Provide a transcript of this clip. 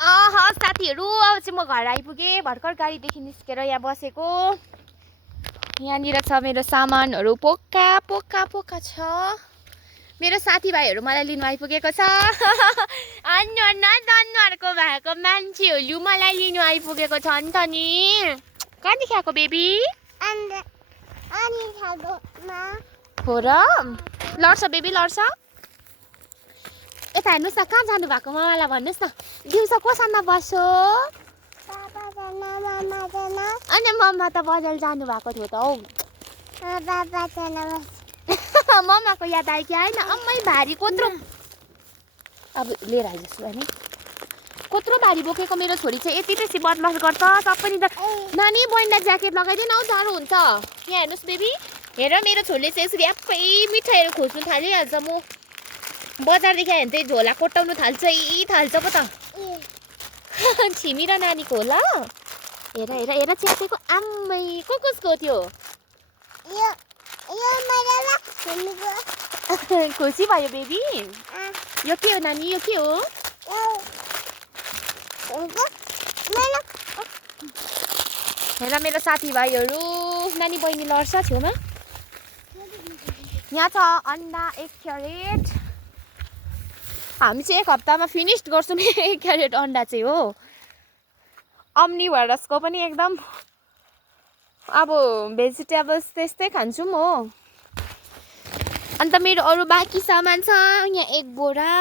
साथीहरू अब चाहिँ म घर आइपुगेँ भर्खर गाडीदेखि निस्केर यहाँ बसेको यहाँनिर छ मेरो सामानहरू पोका पोका पोका छ मेरो साथीभाइहरू मलाई लिनु आइपुगेको छ अनुहारको भएको मान्छेहरू मलाई लिनु आइपुगेको छ नि त नि कहाँदेखि आएको बेबी हो र लड्छ बेबी लड्छ यता हेर्नुहोस् न कहाँ जानु भएको मामालाई भन्नुहोस् न दिउँसो कोसँग बस्यो अनि मम्मा त बजार जानु भएको थियो त हौ मम्माको याद आयो कि आएन अम्मै भारी कत्रो अब लिएर आइजस् भने कत्रो भारी बोकेको मेरो छोरी चाहिँ यति बेसी बदमास गर्छ सबैले त नानी बहिनीलाई ज्याकेट लगाइदिनु हौ जाडो हुन्छ यहाँ हेर्नुहोस् बेबी हेर मेरो छोरीले चाहिँ यसरी आफै मिठाईहरू खोज्नु थालिहाल्छ म बजारदेखि आयो भने चाहिँ झोला कोट्टाउनु थाल्छ पो त छिमी र नानीको होला हेर हेर हेर च्यापेको आम्मै कसको थियो खुसी भयो बेबी यो के हो नानी यो के हो हेर मेरो साथीभाइहरू नानी बहिनी लड्छ छेउमा यहाँ छ अन्डा 1 क्यारेट हामी चाहिँ 1 हप्तामा फिनिस्ड गर्छौँ 1 क्यारेट अन्डा चाहिँ हो अम्निभरसको पनि एकदम अब भेजिटेबल्स त्यस्तै खान्छु म हो अन्त मेरो अरू बाँकी सामान छ यहाँ 1 बोरा